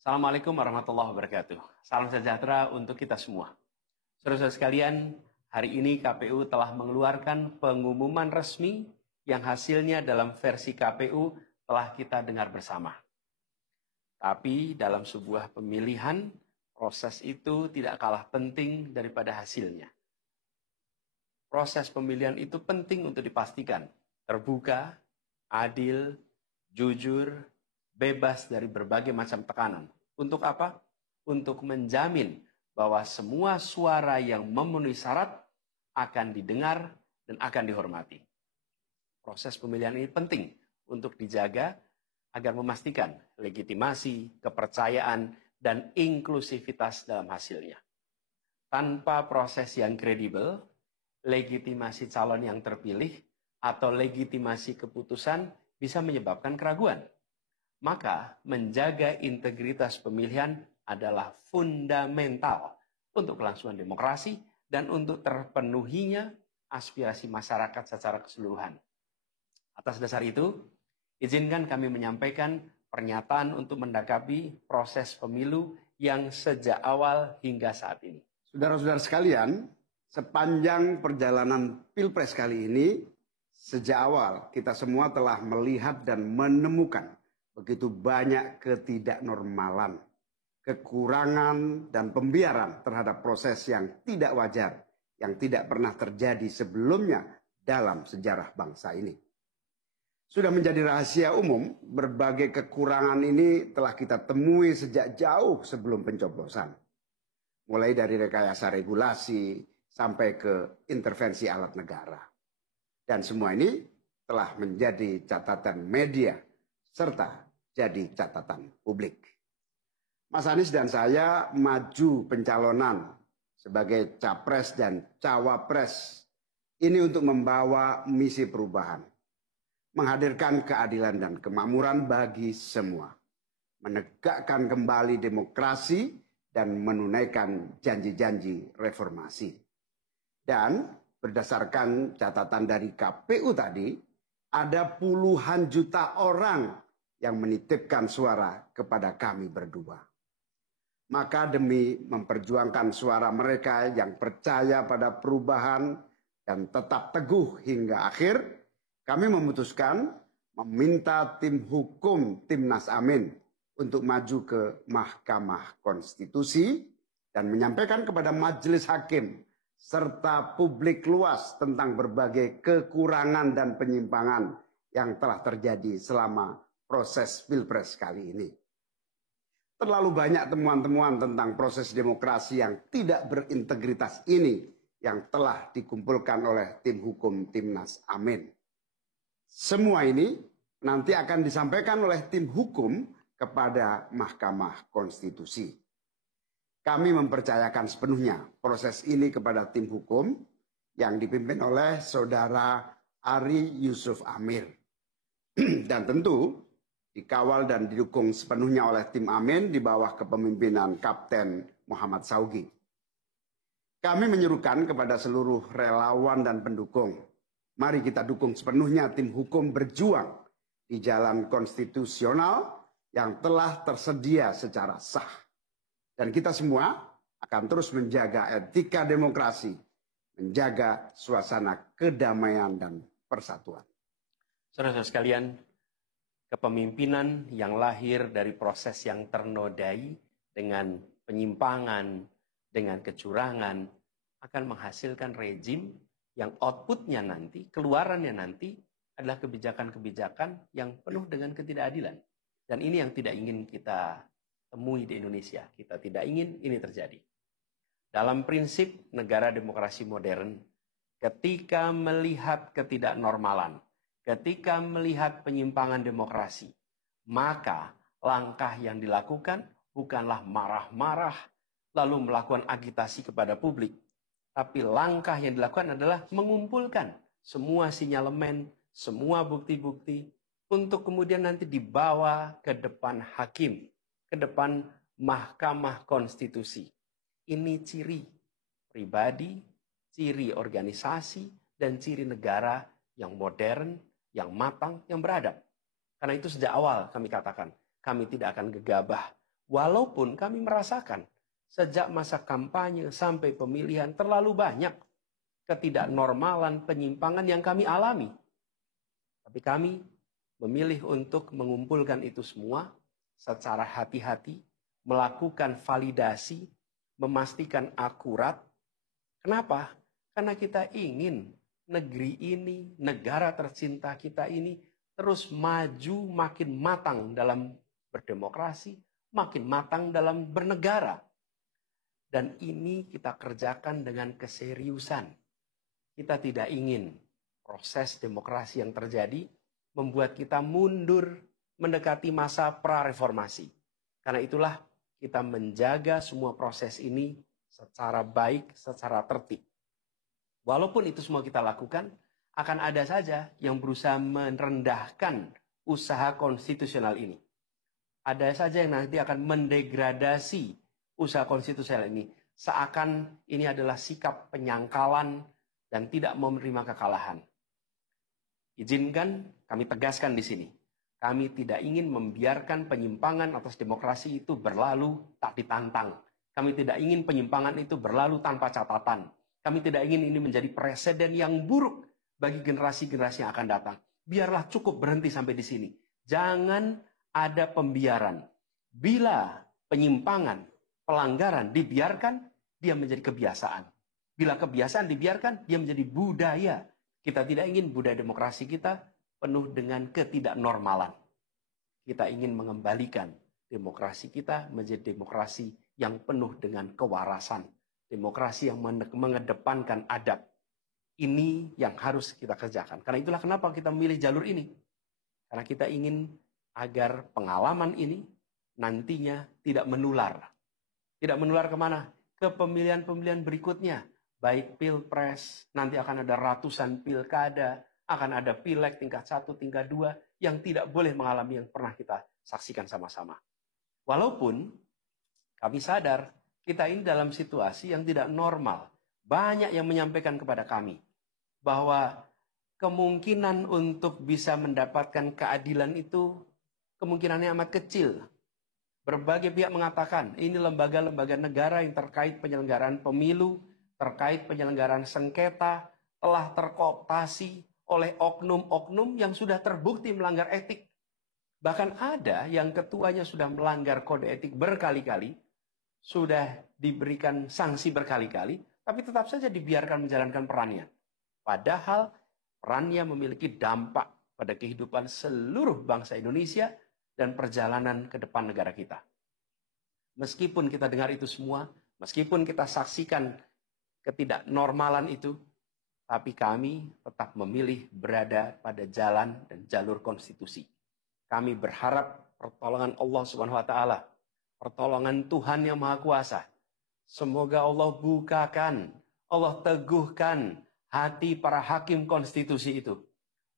Assalamualaikum warahmatullahi wabarakatuh. Salam sejahtera untuk kita semua. Saudara-saudara sekalian, hari ini KPU telah mengeluarkan pengumuman resmi yang hasilnya dalam versi KPU telah kita dengar bersama. Tapi dalam sebuah pemilihan, proses itu tidak kalah penting daripada hasilnya. Proses pemilihan itu penting untuk dipastikan terbuka, adil, jujur, bebas dari berbagai macam tekanan. Untuk apa? Untuk menjamin bahwa semua suara yang memenuhi syarat akan didengar dan akan dihormati. Proses pemilihan ini penting untuk dijaga agar memastikan legitimasi, kepercayaan, dan inklusivitas dalam hasilnya. Tanpa proses yang kredibel, legitimasi calon yang terpilih atau legitimasi keputusan bisa menyebabkan keraguan. Maka menjaga integritas pemilihan adalah fundamental untuk kelangsungan demokrasi dan untuk terpenuhinya aspirasi masyarakat secara keseluruhan. Atas dasar itu, izinkan kami menyampaikan pernyataan untuk mendakapi proses pemilu yang sejak awal hingga saat ini. Saudara-saudara sekalian, sepanjang perjalanan Pilpres kali ini, sejak awal kita semua telah melihat dan menemukan begitu banyak ketidaknormalan, kekurangan, dan pembiaran terhadap proses yang tidak wajar, yang tidak pernah terjadi sebelumnya dalam sejarah bangsa ini. Sudah menjadi rahasia umum, berbagai kekurangan ini telah kita temui sejak jauh sebelum pencoblosan. Mulai dari rekayasa regulasi sampai ke intervensi alat negara. Dan semua ini telah menjadi catatan media serta jadi catatan publik. Mas Anies dan saya maju pencalonan sebagai capres dan cawapres ini untuk membawa misi perubahan, menghadirkan keadilan dan kemakmuran bagi semua, menegakkan kembali demokrasi dan menunaikan janji-janji reformasi. Dan berdasarkan catatan dari KPU tadi, ada puluhan juta orang yang menitipkan suara kepada kami berdua. Maka demi memperjuangkan suara mereka yang percaya pada perubahan dan tetap teguh hingga akhir, kami memutuskan meminta tim hukum Timnas Amin untuk maju ke Mahkamah Konstitusi dan menyampaikan kepada majelis hakim serta publik luas tentang berbagai kekurangan dan penyimpangan yang telah terjadi selama proses Pilpres kali ini. Terlalu banyak temuan-temuan tentang proses demokrasi yang tidak berintegritas ini yang telah dikumpulkan oleh tim hukum Timnas Amin. Semua ini nanti akan disampaikan oleh tim hukum kepada Mahkamah Konstitusi. Kami mempercayakan sepenuhnya proses ini kepada tim hukum yang dipimpin oleh Saudara Ari Yusuf Amir. Dan tentu dikawal dan didukung sepenuhnya oleh tim Amin di bawah kepemimpinan Kapten Muhammad Saugi. Kami menyerukan kepada seluruh relawan dan pendukung, mari kita dukung sepenuhnya tim hukum berjuang di jalan konstitusional yang telah tersedia secara sah. Dan kita semua akan terus menjaga etika demokrasi, menjaga suasana kedamaian dan persatuan. Saudara-saudara sekalian, kepemimpinan yang lahir dari proses yang ternodai dengan penyimpangan, dengan kecurangan, akan menghasilkan rejim yang outputnya nanti, keluarannya nanti adalah kebijakan-kebijakan yang penuh dengan ketidakadilan. Dan ini yang tidak ingin kita temui di Indonesia. Kita tidak ingin ini terjadi. Dalam prinsip negara demokrasi modern, ketika melihat ketidaknormalan, ketika melihat penyimpangan demokrasi, maka langkah yang dilakukan bukanlah marah-marah lalu melakukan agitasi kepada publik. Tapi langkah yang dilakukan adalah mengumpulkan semua sinyalemen, semua bukti-bukti untuk kemudian nanti dibawa ke depan hakim, ke depan Mahkamah Konstitusi. Ini ciri pribadi, ciri organisasi, dan ciri negara yang modern, yang matang, yang beradab. Karena itu sejak awal kami katakan, kami tidak akan gegabah Walaupun kami merasakan sejak masa kampanye sampai pemilihan terlalu banyak ketidaknormalan, penyimpangan yang kami alami. Tapi kami memilih untuk mengumpulkan itu semua secara hati-hati, melakukan validasi, memastikan akurat. Kenapa? Karena kita ingin negeri ini, negara tercinta kita ini terus maju makin matang dalam berdemokrasi, makin matang dalam bernegara. Dan ini kita kerjakan dengan keseriusan. Kita tidak ingin proses demokrasi yang terjadi membuat kita mundur mendekati masa pra-reformasi. Karena itulah kita menjaga semua proses ini secara baik, secara tertib. Walaupun itu semua kita lakukan, akan ada saja yang berusaha merendahkan usaha konstitusional ini. Ada saja yang nanti akan mendegradasi usaha konstitusional ini. Seakan ini adalah sikap penyangkalan dan tidak mau menerima kekalahan. Izinkan kami tegaskan di sini. Kami tidak ingin membiarkan penyimpangan atas demokrasi itu berlalu tak ditantang. Kami tidak ingin penyimpangan itu berlalu tanpa catatan. Kami tidak ingin ini menjadi presiden yang buruk bagi generasi-generasi yang akan datang. Biarlah cukup berhenti sampai di sini. Jangan ada pembiaran. Bila penyimpangan, pelanggaran dibiarkan, dia menjadi kebiasaan. Bila kebiasaan dibiarkan, dia menjadi budaya. Kita tidak ingin budaya demokrasi kita penuh dengan ketidaknormalan. Kita ingin mengembalikan demokrasi kita menjadi demokrasi yang penuh dengan kewarasan. Demokrasi yang mengedepankan adab. Ini yang harus kita kerjakan. Karena itulah kenapa kita memilih jalur ini. Karena kita ingin agar pengalaman ini nantinya tidak menular. Tidak menular kemana? Ke pemilihan-pemilihan berikutnya. Baik pilpres, nanti akan ada ratusan pilkada, akan ada pileg tingkat 1, tingkat 2, yang tidak boleh mengalami yang pernah kita saksikan sama-sama. Walaupun kami sadar, kita ini dalam situasi yang tidak normal. Banyak yang menyampaikan kepada kami, bahwa kemungkinan untuk bisa mendapatkan keadilan itu, kemungkinannya amat kecil. Berbagai pihak mengatakan, ini lembaga-lembaga negara yang terkait penyelenggaraan pemilu, terkait penyelenggaraan sengketa, telah terkooptasi oleh oknum-oknum yang sudah terbukti melanggar etik. Bahkan ada yang ketuanya sudah melanggar kode etik berkali-kali, sudah diberikan sanksi berkali-kali, tapi tetap saja dibiarkan menjalankan perannya. Padahal perannya memiliki dampak pada kehidupan seluruh bangsa Indonesia dan perjalanan ke depan negara kita. Meskipun kita dengar itu semua, meskipun kita saksikan ketidaknormalan itu, tapi kami tetap memilih berada pada jalan dan jalur konstitusi. Kami berharap pertolongan Allah Subhanahu wa taala, pertolongan Tuhan yang Maha Kuasa. Semoga Allah bukakan, Allah teguhkan hati para hakim konstitusi itu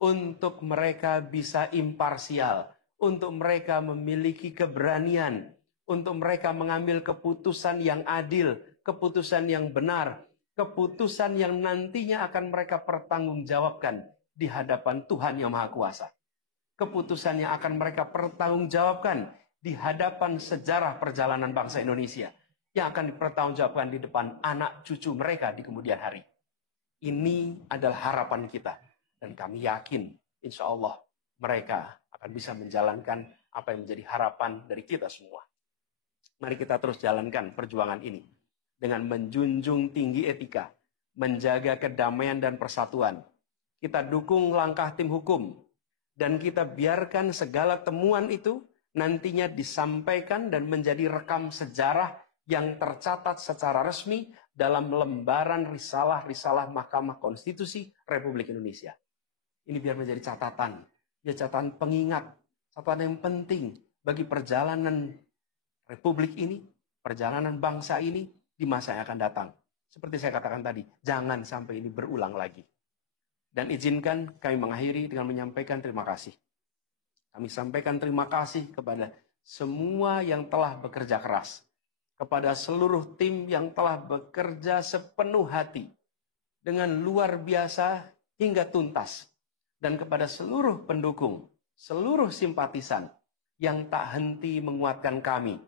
untuk mereka bisa imparsial, untuk mereka memiliki keberanian, untuk mereka mengambil keputusan yang adil, keputusan yang benar, keputusan yang nantinya akan mereka pertanggungjawabkan di hadapan Tuhan yang Maha Kuasa. Keputusan yang akan mereka pertanggungjawabkan di hadapan sejarah perjalanan bangsa Indonesia, yang akan dipertanggungjawabkan di depan anak cucu mereka di kemudian hari. Ini adalah harapan kita, dan kami yakin insya Allah mereka akan bisa menjalankan apa yang menjadi harapan dari kita semua. Mari kita terus jalankan perjuangan ini dengan menjunjung tinggi etika, menjaga kedamaian dan persatuan. Kita dukung langkah tim hukum, dan kita biarkan segala temuan itu nantinya disampaikan dan menjadi rekam sejarah yang tercatat secara resmi dalam lembaran risalah-risalah Mahkamah Konstitusi Republik Indonesia. Ini biar menjadi catatan, ya catatan pengingat, catatan yang penting bagi perjalanan Republik ini, perjalanan bangsa ini di masa yang akan datang. Seperti saya katakan tadi, jangan sampai ini berulang lagi. Dan izinkan kami mengakhiri dengan menyampaikan terima kasih. Kami sampaikan terima kasih kepada semua yang telah bekerja keras, kepada seluruh tim yang telah bekerja sepenuh hati, dengan luar biasa hingga tuntas, dan kepada seluruh pendukung, seluruh simpatisan yang tak henti menguatkan kami